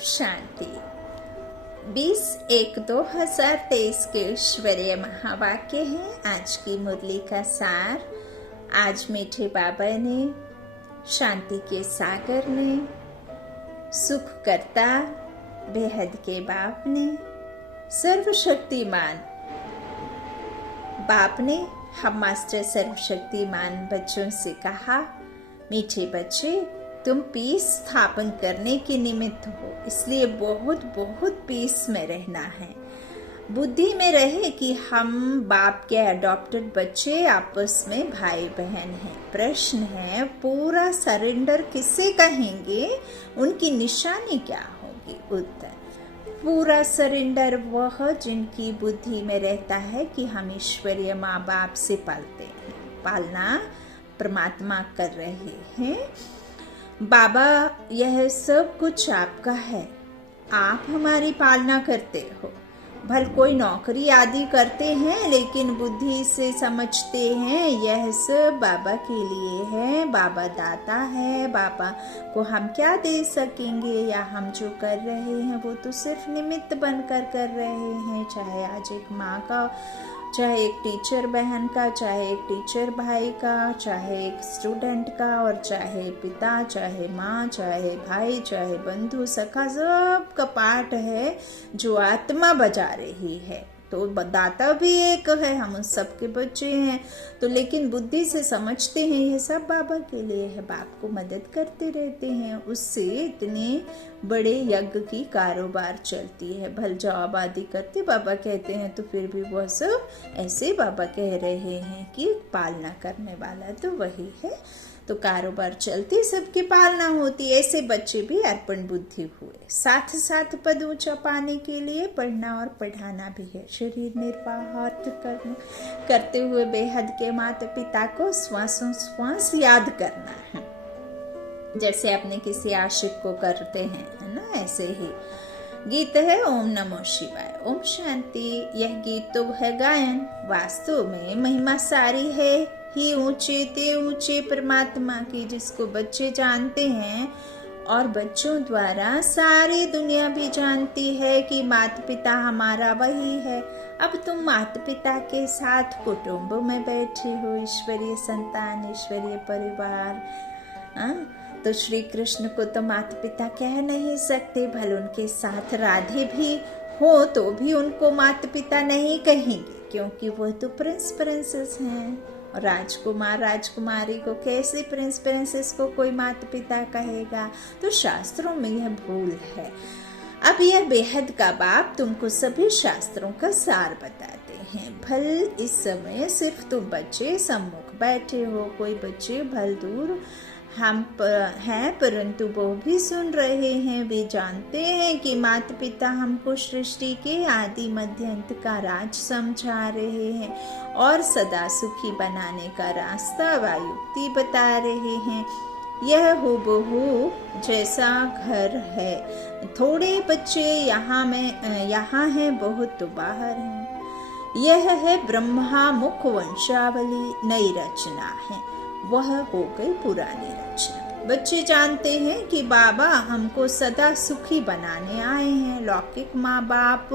शांति 20/1/2023 के ईश्वरीय महावाक्य हैं। आज की मुरली का सार। आज मीठे बाबा ने, शांति के सागर ने, सुख करता बेहद के बाप ने, सर्वशक्तिमान बाप ने हम मास्टर सर्वशक्तिमान बच्चों से कहा, मीठे बच्चे तुम पीस स्थापन करने के निमित्त हो, इसलिए बहुत बहुत पीस में रहना है। बुद्धि में रहे कि हम बाप के अडॉप्टेड बच्चे आपस में भाई बहन हैं। प्रश्न है, पूरा सरेंडर किसे कहेंगे, उनकी निशानी क्या होगी? उत्तर, पूरा सरेंडर वह जिनकी बुद्धि में रहता है कि हम ईश्वरीय माँ बाप से पालते हैं, पालना परमात्मा कर रहे हैं। बाबा, यह सब कुछ आपका है, आप हमारी पालना करते हो। भल कोई नौकरी आदि करते हैं, लेकिन बुद्धि से समझते हैं यह सब बाबा के लिए है, बाबा दाता है, बाबा को हम क्या दे सकेंगे, या हम जो कर रहे हैं वो तो सिर्फ निमित्त बनकर कर रहे हैं। चाहे आज एक माँ का, चाहे एक टीचर बहन का, चाहे एक टीचर भाई का, चाहे एक स्टूडेंट का, और चाहे पिता, चाहे माँ, चाहे भाई, चाहे बंधु सखा, सब का पाठ है जो आत्मा बजा रही है। तो दाता भी एक है, हम उस सबके बच्चे हैं। तो लेकिन बुद्धि से समझते हैं ये सब बाबा के लिए है, बाप को मदद करते रहते हैं, उससे इतने बड़े यज्ञ की कारोबार चलती है। भल जॉब आदि करते बाबा कहते हैं, तो फिर भी वह सब ऐसे बाबा कह रहे हैं कि पालना करने वाला तो वही है। तो कारोबार चलती, सबकी पालना होती। ऐसे बच्चे भी अर्पण बुद्धि हुए। साथ साथ पद ऊंचा पाने के लिए पढ़ना और पढ़ाना भी है। शरीर निर्वाह करते हुए बेहद के माता पिता को श्वासों श्वास याद करना है, जैसे अपने किसी आशिक को करते हैं, है ना। ऐसे ही गीत है ओम नमो शिवाय, ओम शांति। यह गीत तो है गायन, वास्तव में महिमा सारी है ही ऊंचे ते ऊंचे परमात्मा की, जिसको बच्चे जानते हैं और बच्चों द्वारा सारी दुनिया भी जानती है कि माता पिता हमारा वही है। अब तुम माता पिता के साथ कुटुंब में बैठे हो, ईश्वरीय संतान, ईश्वरीय परिवार। तो श्री कृष्ण को तो माता पिता कह नहीं सकते, भले उनके साथ राधे भी हो तो भी उनको माता पिता नहीं कहेंगे, क्योंकि वो तो प्रिंस प्रिंसेस हैं। और राजकुमार राजकुमारी को कैसे प्रिंस प्रिंसेस को कोई माता पिता कहेगा? तो शास्त्रों में यह भूल है। अब यह बेहद का बाप तुमको सभी शास्त्रों का सार बताते हैं। भल इस समय सिर्फ तुम बच्चे सम्मुख बैठे हो, कोई बच्चे भल दूर हम हैं, परंतु वो भी सुन रहे हैं। वे जानते हैं कि माता पिता हमको सृष्टि के आदि मध्य अंत का राज समझा रहे हैं और सदा सुखी बनाने का रास्ता व युक्ति बता रहे हैं। यह हूबहू जैसा घर है, थोड़े बच्चे यहाँ हैं, बहुत तो बाहर हैं। यह है ब्रह्मा मुख वंशावली, नई रचना है, वह हो गई पुरानी रचना। बच्चे जानते हैं कि बाबा हमको सदा सुखी बनाने आए हैं। लौकिक माँ बाप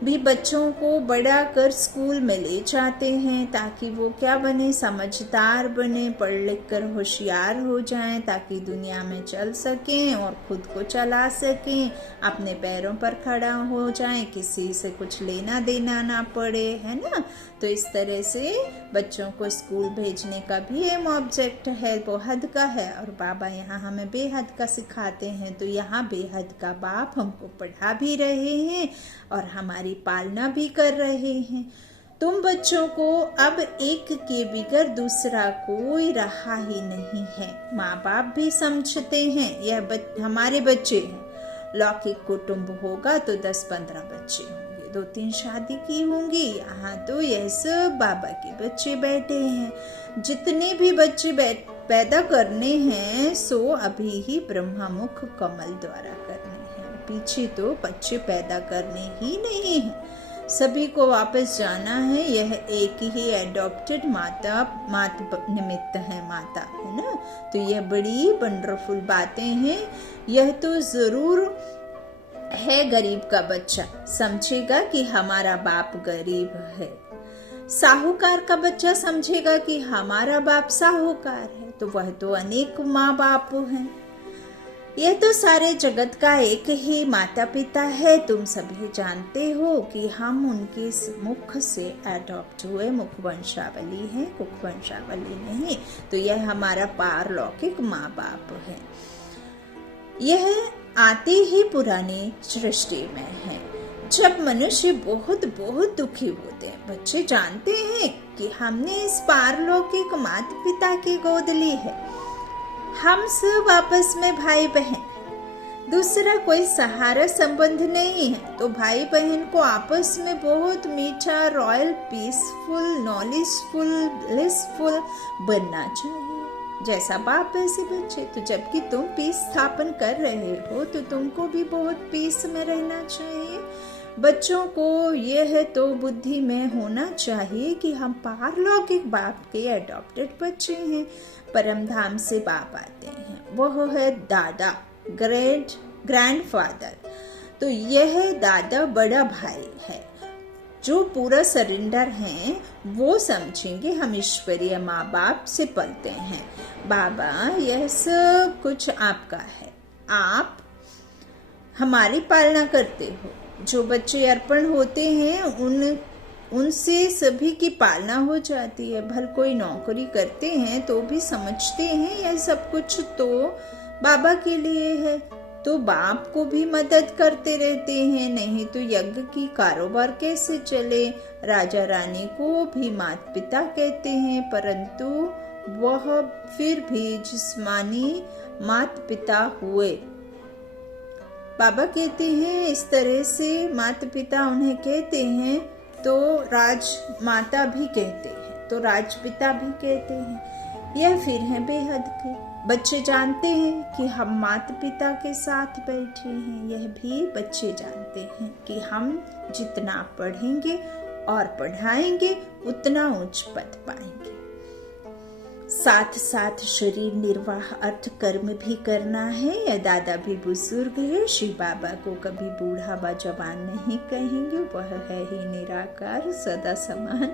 भी बच्चों को बड़ा कर स्कूल में ले जाते हैं, ताकि वो क्या बने, समझदार बने, पढ़ लिख कर होशियार हो जाएं, ताकि दुनिया में चल सकें और खुद को चला सकें, अपने पैरों पर खड़ा हो जाएं, किसी से कुछ लेना देना ना पड़े, है ना। तो इस तरह से बच्चों को स्कूल भेजने का भी एम ऑब्जेक्ट है, वो हद का है, और बाबा यहाँ हमें बेहद का सिखाते हैं। तो यहाँ बेहद का बाप हमको पढ़ा भी रहे हैं और हमारी पालना भी कर रहे हैं। तुम बच्चों को अब एक के बिगर दूसरा कोई रहा ही नहीं है। माँ बाप भी समझते हैं यह हमारे बच्चे हैं। लौकिक कुटुंब होगा तो 10-15 बच्चे होंगे, 2-3 शादी की होंगी। यहाँ तो यह सब बाबा के बच्चे बैठे हैं। जितने भी बच्चे पैदा करने हैं, सो अभी ही ब्रह्ममुख कमल द्वारा करने हैं। पीछे तो बच्चे पैदा करने ही नहीं है, सभी को वापस जाना है। यह एक ही एडॉप्टेड माता निमित्त है, माता है ना। तो यह बड़ी वंडरफुल बातें हैं। यह तो जरूर है गरीब का बच्चा समझेगा कि हमारा बाप गरीब है, साहूकार का बच्चा समझेगा कि हमारा बाप साहूकार है। तो वह तो अनेक माँ बाप हैं। यह तो सारे जगत का एक ही माता पिता है। तुम सभी जानते हो कि हम उनके मुख से अडॉप्ट हुए, मुख वंशावली है, कुख वंशावली नहीं। तो यह हमारा पारलौकिक माँ बाप है। यह आते ही पुरानी सृष्टि में है, जब मनुष्य बहुत बहुत दुखी होते हैं। बच्चे जानते हैं कि हमने इस पारलौकिक माता पिता की गोद ली है। हम सब आपस में भाई बहन, दूसरा कोई सहारा संबंध नहीं है। तो भाई बहन को आपस में बहुत मीठा, रॉयल, पीसफुल, नॉलेजफुल, ब्लिसफुल बनना चाहिए। जैसा बाप वैसे बच्चे। तो जबकि तुम पीस स्थापन कर रहे हो तो तुमको भी बहुत पीस में रहना चाहिए। बच्चों को यह तो बुद्धि में होना चाहिए कि हम पारलौकिक बाप के अडॉप्टेड बच्चे हैं। परम धाम से बाप आते हैं, वह है दादा, ग्रैंडफादर। तो यह दादा बड़ा भाई है। जो पूरा सरेंडर है वो समझेंगे हम ईश्वरीय माँ बाप से पलते हैं। बाबा यह सब कुछ आपका है, आप हमारी पालना करते हो। जो बच्चे अर्पण होते हैं उनसे सभी की पालना हो जाती है। भल कोई नौकरी करते हैं तो भी समझते हैं यह सब कुछ तो बाबा के लिए है। तो बाप को भी मदद करते रहते हैं, नहीं तो यज्ञ की कारोबार कैसे चले। राजा रानी को भी माता पिता कहते हैं, परंतु वह फिर भी जिस्मानी माता पिता हुए। बाबा कहते हैं इस तरह से माता पिता उन्हें कहते हैं, तो राज माता भी कहते हैं, तो राजपिता भी कहते हैं। यह फिर है बेहद के। बच्चे जानते हैं कि हम माता पिता के साथ बैठे हैं। यह भी बच्चे जानते हैं कि हम जितना पढ़ेंगे और पढ़ाएंगे उतना उच्च पद पाएंगे। साथ साथ शरीर निर्वाह अर्थ कर्म भी करना है। यह दादा भी बुजुर्ग है, शिव बाबा को कभी बूढ़ा व जवान नहीं कहेंगे, वह है ही निराकार सदा समान।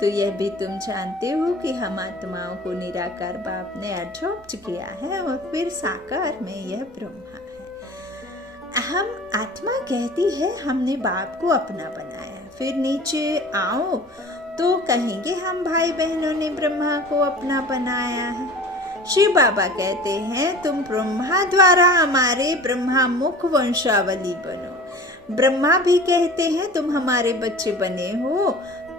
तो यह भी तुम जानते हो कि हम आत्माओं को निराकार बाप ने अडॉप्ट किया है और फिर साकार में यह ब्रह्मा है। हम आत्मा कहती है हमने बाप को अपना बनाया, फिर नीचे आओ तो कहेंगे हम भाई बहनों ने ब्रह्मा को अपना बनाया है। शिव बाबा कहते हैं तुम ब्रह्मा द्वारा हमारे ब्रह्मा मुख वंशावली बनो। ब्रह्मा भी कहते हैं तुम हमारे बच्चे बने हो।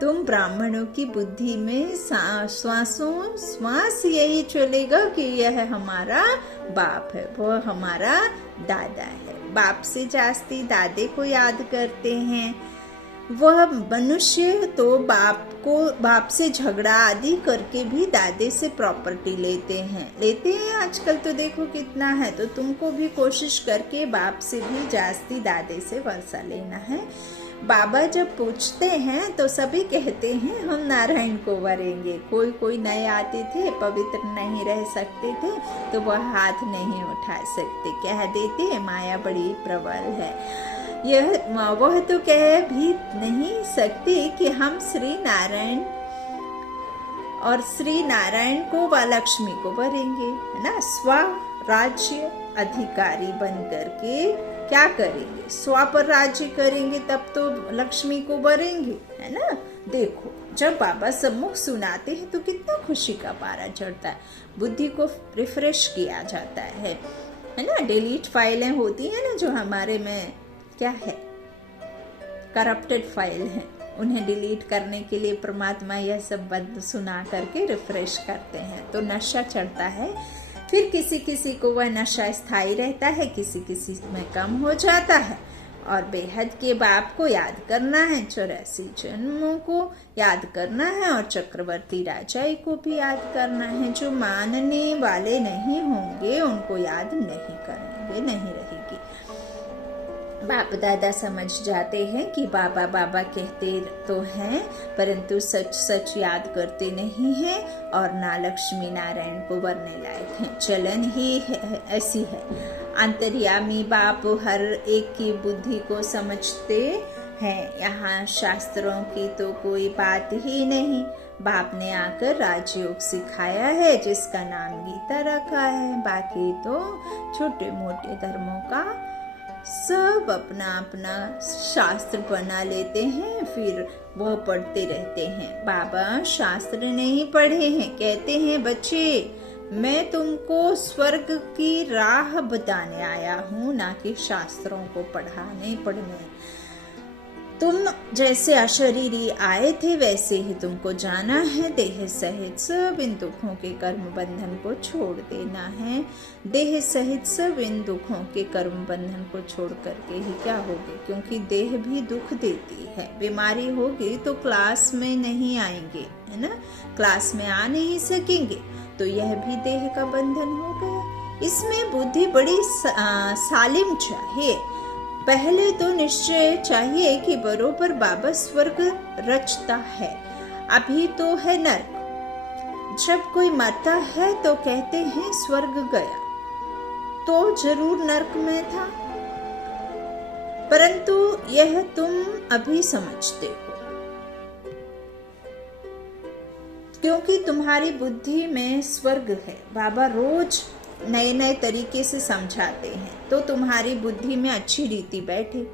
तुम ब्राह्मणों की बुद्धि में श्वासों श्वास यही चलेगा कि यह हमारा बाप है, वह हमारा दादा है। बाप से जास्ती दादे को याद करते हैं। वह मनुष्य तो बाप से झगड़ा आदि करके भी दादे से प्रॉपर्टी लेते हैं। आजकल तो देखो कितना है। तो तुमको भी कोशिश करके बाप से भी जास्ती दादे से वर्षा लेना है। बाबा जब पूछते हैं तो सभी कहते हैं हम नारायण को वरेंगे। कोई नए आते थे, पवित्र नहीं रह सकते थे तो वह हाथ नहीं उठा सकते, कह देते माया बड़ी प्रबल है। वह तो कह भी नहीं सकते कि हम श्री नारायण और श्री नारायण को व लक्ष्मी को वरेंगे, है ना। स्वराज्य अधिकारी बन करके क्या करेंगे, स्व पर राज्य करेंगे तब तो लक्ष्मी को वरेंगे, है ना। देखो जब बाबा सम्मुख सुनाते हैं तो कितना खुशी का पारा चढ़ता है, बुद्धि को रिफ्रेश किया जाता है ना। डिलीट फाइलें होती है ना जो हमारे में क्या है, करप्टेड फाइल है, उन्हें डिलीट करने के लिए परमात्मा यह सब बंद सुना करके रिफ्रेश करते हैं तो नशा चढ़ता है। फिर किसी किसी को वह नशा स्थायी रहता है, किसी किसी में कम हो जाता है। और बेहद के बाप को याद करना है, 84 जन्मों को याद करना है और चक्रवर्ती राजाई को भी याद करना है। जो मानने वाले नहीं होंगे उनको याद नहीं करेंगे, नहीं रहेगी। बाप दादा समझ जाते हैं कि बाबा बाबा कहते तो हैं परंतु सच सच याद करते नहीं हैं और ना लक्ष्मी नारायण को वरने लायक हैं। चलन ही है, ऐसी है। अंतर्यामी बाप हर एक की बुद्धि को समझते हैं। यहाँ शास्त्रों की तो कोई बात ही नहीं। बाप ने आकर राजयोग सिखाया है जिसका नाम गीता रखा है। बाकी तो छोटे मोटे धर्मों का सब अपना अपना शास्त्र बना लेते हैं, फिर वह पढ़ते रहते हैं। बाबा शास्त्र नहीं पढ़े हैं, कहते हैं बच्चे मैं तुमको स्वर्ग की राह बताने आया हूँ, ना कि शास्त्रों को पढ़ने। तुम जैसे अशरीरी आए थे वैसे ही तुमको जाना है। देह सहित सब इन दुखों के कर्म बंधन को छोड़ देना है। देह सहित सब इन दुखों के कर्म बंधन को छोड़ करके ही क्या होगे, क्योंकि देह भी दुख देती है। बीमारी होगी तो क्लास में नहीं आएंगे, है ना, क्लास में आ नहीं सकेंगे, तो यह भी देह का बंधन हो गया। इसमें बुद्धि बड़ी सालिम चाहिए। पहले तो निश्चय चाहिए कि बरोबर बाबा स्वर्ग रचता है, अभी तो है नर्क। जब कोई मरता है तो कहते हैं स्वर्ग गया, तो जरूर नर्क में था, परंतु यह तुम अभी समझते हो, क्योंकि तुम्हारी बुद्धि में स्वर्ग है। बाबा रोज नए नए तरीके से समझाते हैं तो तुम्हारी बुद्धि में अच्छी रीति बैठे।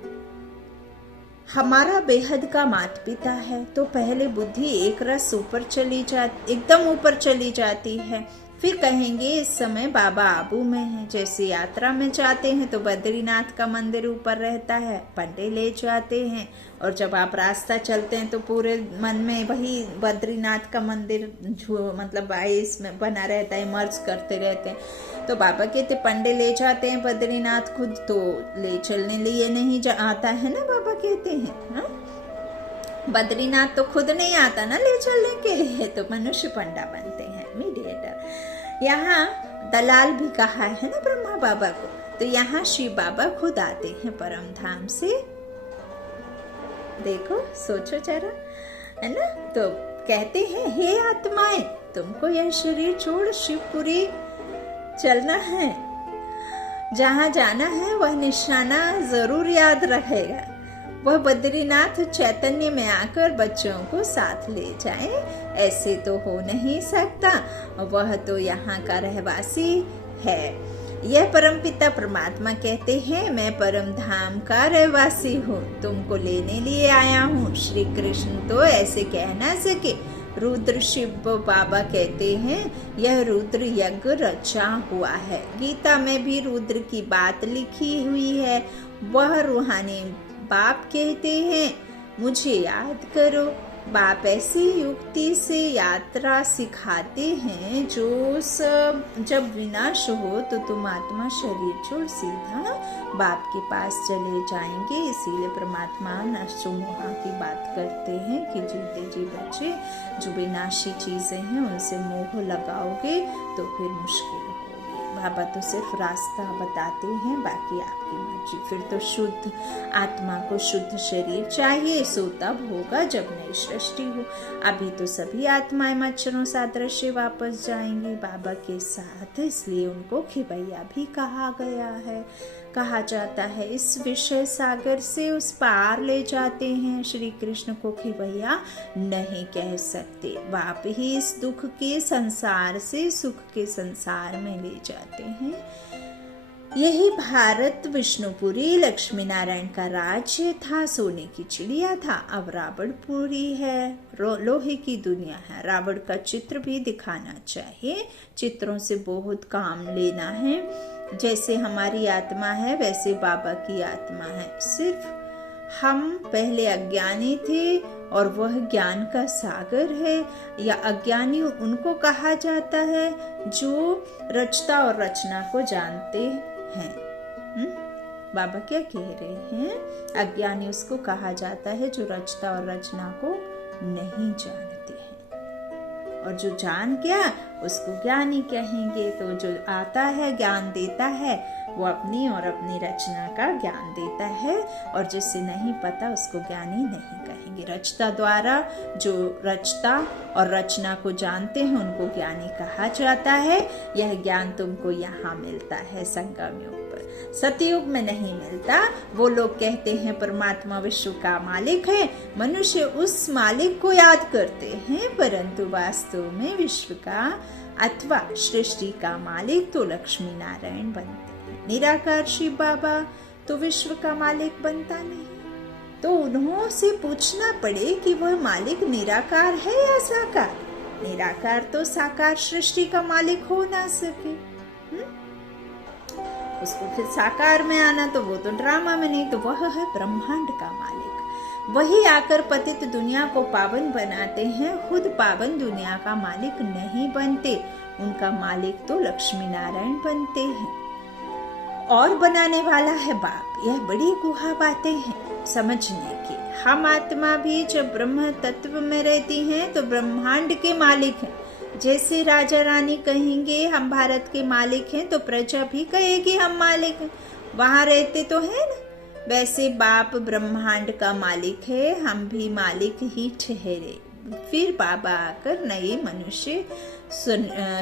हमारा बेहद का माता पिता है तो पहले बुद्धि एक रस एकदम ऊपर चली जाती है। फिर कहेंगे इस समय बाबा आबू में है। जैसे यात्रा में जाते हैं तो बद्रीनाथ का मंदिर ऊपर रहता है, पंडे ले जाते हैं, और जब आप रास्ता चलते हैं तो पूरे मन में वही बद्रीनाथ का मंदिर मतलब इसमें बना रहता है, मर्ज करते रहते हैं। तो बाबा कहते पंडे ले जाते हैं बद्रीनाथ, खुद तो ले चलने लिए नहीं आता है ना, बाबा कहते हैं। हा? बद्रीनाथ तो खुद नहीं आता ना ले चलने के लिए, तो मनुष्य पंडा बनते हैं, मीडिएटर। यहाँ दलाल भी कहा है ना ब्रह्मा बाबा को, तो यहाँ शिव बाबा खुद आते हैं परम धाम से। देखो सोचो जरा, है ना। तो कहते हैं हे आत्माएं, तुमको यह शरीर छोड़ शिवपुरी चलना है। जहाँ जाना है वह निशाना जरूर याद रखेगा। वह बद्रीनाथ चैतन्य में आकर बच्चों को साथ ले जाए, ऐसे तो हो नहीं सकता। वह तो यहाँ का रहवासी है। यह परमपिता परमात्मा कहते हैं मैं परम धाम का रहवासी हूँ, तुमको लेने लिए आया हूँ। श्री कृष्ण तो ऐसे कह ना सके। रुद्र शिव बाबा कहते हैं यह रुद्र यज्ञ रचा हुआ है। गीता में भी रुद्र की बात लिखी हुई है। वह रूहानी बाप कहते हैं मुझे याद करो। बाप ऐसी युक्ति से यात्रा सिखाते हैं जो सब जब विनाश हो तो तुम आत्मा शरीर छोड़ सीधा बाप के पास चले जाएंगे। इसीलिए परमात्मा नष्टो मोहा की बात करते हैं कि जीते जी बच्चे जो विनाशी चीजें हैं उनसे मोह लगाओगे तो फिर मुश्किल होगी। बाबा तो सिर्फ रास्ता बताते हैं, बाकी आपकी मर्जी। फिर तो शुद्ध आत्मा को शुद्ध शरीर चाहिए, सो तब होगा जब नई सृष्टि हो। अभी तो सभी आत्माएं मच्छरों सादृश्य वापस जाएंगी बाबा के साथ, इसलिए उनको खिवैया भी कहा जाता है। इस विषय सागर से उस पार ले जाते हैं। श्री कृष्ण को खिवैया नहीं कह सकते। बाप ही इस दुख के संसार से सुख के संसार में ले जाते हैं। यही भारत विष्णुपुरी लक्ष्मी नारायण का राज्य था, सोने की चिड़िया था। अब रावणपुरी है, लोहे की दुनिया है। रावण का चित्र भी दिखाना चाहिए, चित्रों से बहुत काम लेना है। जैसे हमारी आत्मा है वैसे बाबा की आत्मा है। सिर्फ हम पहले अज्ञानी थे और वह ज्ञान का सागर है। या अज्ञानी उनको कहा जाता है जो रचता और रचना को जानते हैं। बाबा क्या कह रहे हैं? अज्ञानी उसको कहा जाता है जो रचता और रचना को नहीं जानते हैं, और जो जान गया उसको ज्ञानी कहेंगे। तो जो आता है ज्ञान देता है वो अपनी और अपनी रचना का ज्ञान देता है, और जिससे नहीं पता उसको ज्ञानी नहीं कहेंगे। रचता द्वारा जो रचता और रचना को जानते हैं उनको ज्ञानी कहा जाता है। यह ज्ञान तुमको यहाँ मिलता है संगम योग पर। सतयुग में नहीं मिलता। वो लोग कहते हैं परमात्मा विश्व का मालिक है, मनुष्य उस मालिक को याद करते हैं, परंतु वास्तव में विश्व का अथवा सृष्टि का मालिक तो लक्ष्मी नारायण बनते हैं। निराकार शिव बाबा तो विश्व का मालिक बनता नहीं। तो उन्हों से पूछना पड़े कि वह मालिक निराकार है या साकार। निराकार तो साकार सृष्टि का मालिक हो ना सके। उसको फिर साकार में आना तो वो तो ड्रामा में नहीं, तो वह है ब्रह्मांड का मालिक। वही आकर पतित दुनिया को पावन बनाते हैं, खुद पावन दुनिया का मालिक नहीं बनते। उनका मालिक तो लक्ष्मी नारायण बनते हैं और बनाने वाला है बाप। यह बड़ी गुहा बातें हैं समझने की। हम आत्मा भी जब ब्रह्म तत्व में रहती हैं तो ब्रह्मांड के मालिक हैं। जैसे राजा रानी कहेंगे हम भारत के मालिक हैं, तो प्रजा भी कहेगी हम मालिक हैं, वहां रहते तो है ना। वैसे बाप ब्रह्मांड का मालिक है, हम भी मालिक ही ठहरे। फिर बाबा आकर नए मनुष्य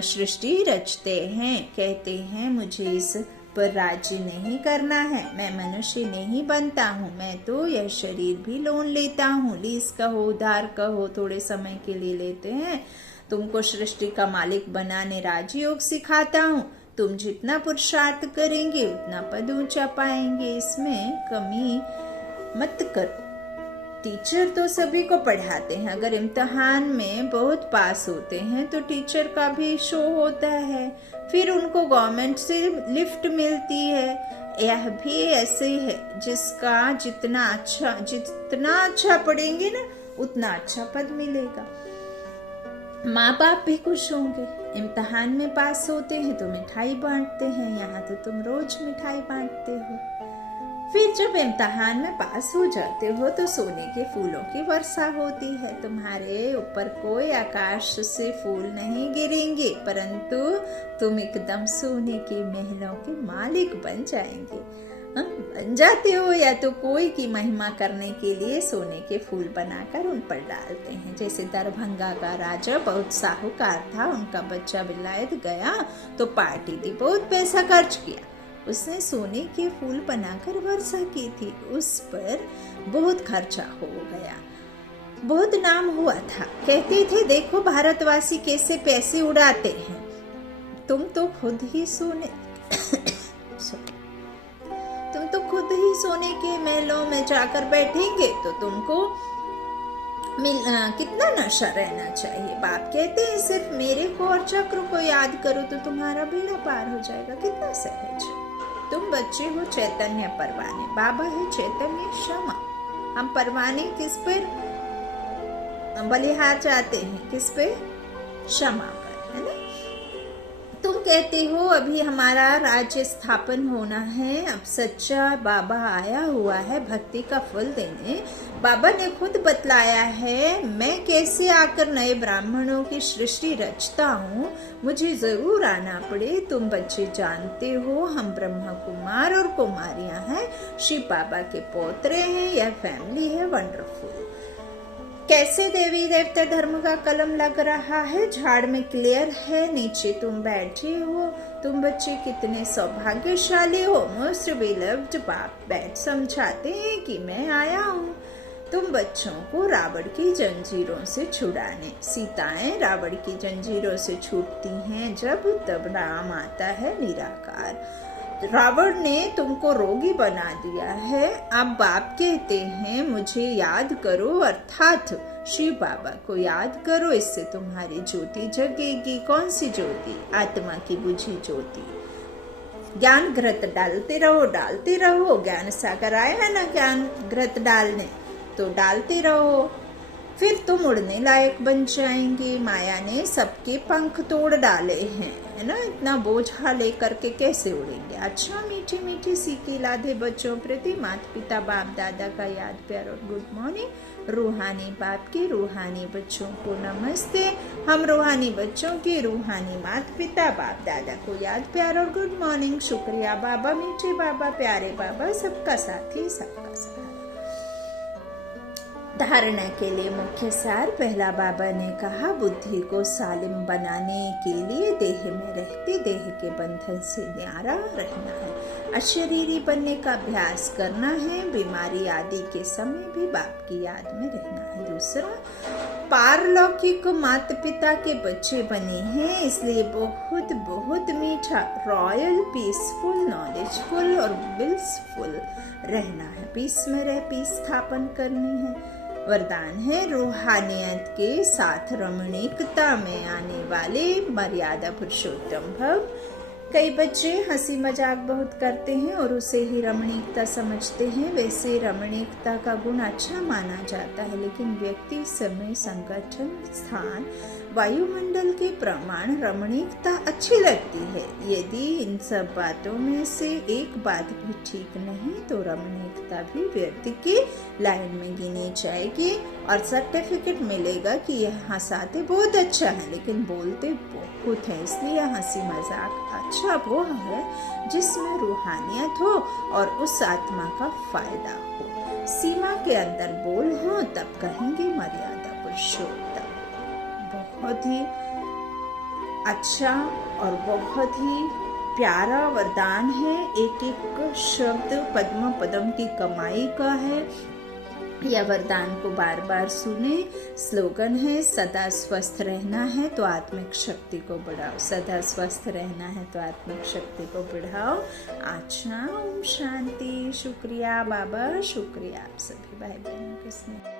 सृष्टि रचते हैं। कहते हैं मुझे इस पर राज्य नहीं करना है, मैं मनुष्य नहीं बनता हूँ, मैं तो यह शरीर भी लोन लेता हूँ। लीज कहो उधार कहो, थोड़े समय के लिए लेते हैं। तुमको सृष्टि का मालिक बनाने राजयोग सिखाता हूँ। तुम जितना पुरुषार्थ करेंगे उतना पद ऊंचा पाएंगे, इसमें कमी मत करो। टीचर तो सभी को पढ़ाते हैं। अगर इम्तिहान में बहुत पास होते हैं तो टीचर का भी शो होता है, फिर उनको गवर्नमेंट से लिफ्ट मिलती है। यह भी ऐसे ही है, जिसका जितना अच्छा पढ़ेंगे ना उतना अच्छा पद मिलेगा। माँ बाप भी खुश होंगे। इम्तिहान में पास होते हैं तो मिठाई बांटते हैं, यहाँ तो तुम रोज मिठाई बांटते हो। फिर जब इम्तिहान में पास हो जाते हो तो सोने के फूलों की वर्षा होती है। तुम्हारे ऊपर कोई आकाश से फूल नहीं गिरेंगे, परंतु तुम एकदम सोने के महलों के मालिक बन जाएंगे। बन जाते हो, या तो कोई की महिमा करने के लिए सोने के फूल बनाकर उन पर डालते हैं। जैसे दरभंगा का राजा बहुत साहूकार था, उनका बच्चा विलायत गया तो पार्टी दी, बहुत पैसा खर्च किया। उसने सोने के फूल बनाकर वर्षा की थी, उस पर बहुत खर्चा हो गया, बहुत नाम हुआ था। कहते थे देखो भारतवासी कैसे पैसे उड़ाते हैं, तुम तो खुद ही सोने के महलों में जाकर बैठेंगे तो तुमको कितना नशा रहना चाहिए। बाप कहते हैं सिर्फ मेरे को और चक्र को याद करो तो तुम्हारा बेड़ा पार हो जाएगा। कितना सहज। तुम बच्चे हो चैतन्य परवाने, बाबा है चैतन्य क्षमा। हम परवाने किस पर बलिहार जाते हैं, किस पे? क्षमा पर, है ना। तुम कहते हो अभी हमारा राज्य स्थापन होना है, अब सच्चा बाबा आया हुआ है भक्ति का फल देने। बाबा ने खुद बतलाया है मैं कैसे आकर नए ब्राह्मणों की सृष्टि रचता हूँ, मुझे जरूर आना पड़े। तुम बच्चे जानते हो हम ब्रह्मा कुमार और कुमारियां हैं, शिव बाबा के पोतरे हैं, यह फैमिली है वंडरफुल। कैसे देवी देवता धर्म का कलम लग रहा है, झाड़ में क्लियर है, नीचे तुम बैठे हो। तुम बच्चे कितने सौभाग्यशाली हो। मोस्ट बिलव्ड बाप बैठ समझाते हैं कि मैं आया हूँ तुम बच्चों को रावण की जंजीरों से छुड़ाने। सीताएं रावण की जंजीरों से छूटती हैं जब तब राम आता है निराकार। रावण ने तुमको रोगी बना दिया है, अब बाप कहते हैं मुझे याद करो, अर्थात शिव बाबा को याद करो, इससे तुम्हारी ज्योति जगेगी। कौन सी ज्योति? आत्मा की बुझी ज्योति। ज्ञान घृत डालते रहो। ज्ञान सागर आया है ना ज्ञान घृत डालने, तो डालते रहो, फिर तुम उड़ने लायक बन जाएंगे। माया ने सबके पंख तोड़ डाले हैं, है ना। इतना बोझा लेकर के कैसे उड़ेंगे। अच्छा मीठी मीठी सीखी लादे बच्चों प्रति माता पिता बाप दादा का याद प्यार और गुड मॉर्निंग। रूहानी बाप के रूहानी बच्चों को नमस्ते। हम रूहानी बच्चों के रूहानी माता पिता बाप दादा को याद प्यार और गुड मॉर्निंग। शुक्रिया बाबा, मीठे बाबा, प्यारे बाबा, सबका साथी सबका सहारा। धारणा के लिए मुख्य सार। पहला, बाबा ने कहा बुद्धि को सालिम बनाने के लिए देह में रहते देह के बंधन से न्यारा रहना है, अशरीरी बनने का अभ्यास करना है, बीमारी आदि के समय भी बाप की याद में रहना है। दूसरा, पारलौकिक माता पिता के बच्चे बने हैं, इसलिए बहुत बहुत मीठा, रॉयल, पीसफुल, नॉलेजफुल और ब्लिसफुल रहना है। पीस में रह पीस स्थापन करनी है। वरदान है, रूहानियत के साथ रमणीकता में आने वाले मर्यादा पुरुषोत्तम भव। कई बच्चे हंसी मजाक बहुत करते हैं और उसे ही रमणीकता समझते हैं। वैसे रमणीकता का गुण अच्छा माना जाता है, लेकिन व्यक्ति, समय, संगठन, स्थान, वायुमंडल के प्रमाण रमणीकता अच्छी लगती है। यदि इन सब बातों में से एक बात भी ठीक नहीं तो रमणीकता भी व्यक्ति की लाइन में गिनी जाएगी और सर्टिफिकेट मिलेगा कि यह हंसाते बहुत अच्छा है लेकिन बोलते बहुत है। इसलिए हंसी मजाक अच्छा वो है जिसमें रूहानियत हो और उस आत्मा का फायदा हो। सीमा के अंदर बोल हो तब कहेंगे मर्यादा पुरुषोत्तम। बहुत ही अच्छा और बहुत ही प्यारा वरदान है। एक एक शब्द पद्म पदम की कमाई का है। यह वरदान को बार बार सुने। स्लोगन है, सदा स्वस्थ रहना है तो आत्मिक शक्ति को बढ़ाओ। सदा स्वस्थ रहना है तो आत्मिक शक्ति को बढ़ाओ। अच्छा, ओम शांति। शुक्रिया बाबा, शुक्रिया आप सभी भाई बहनों के स्नेह।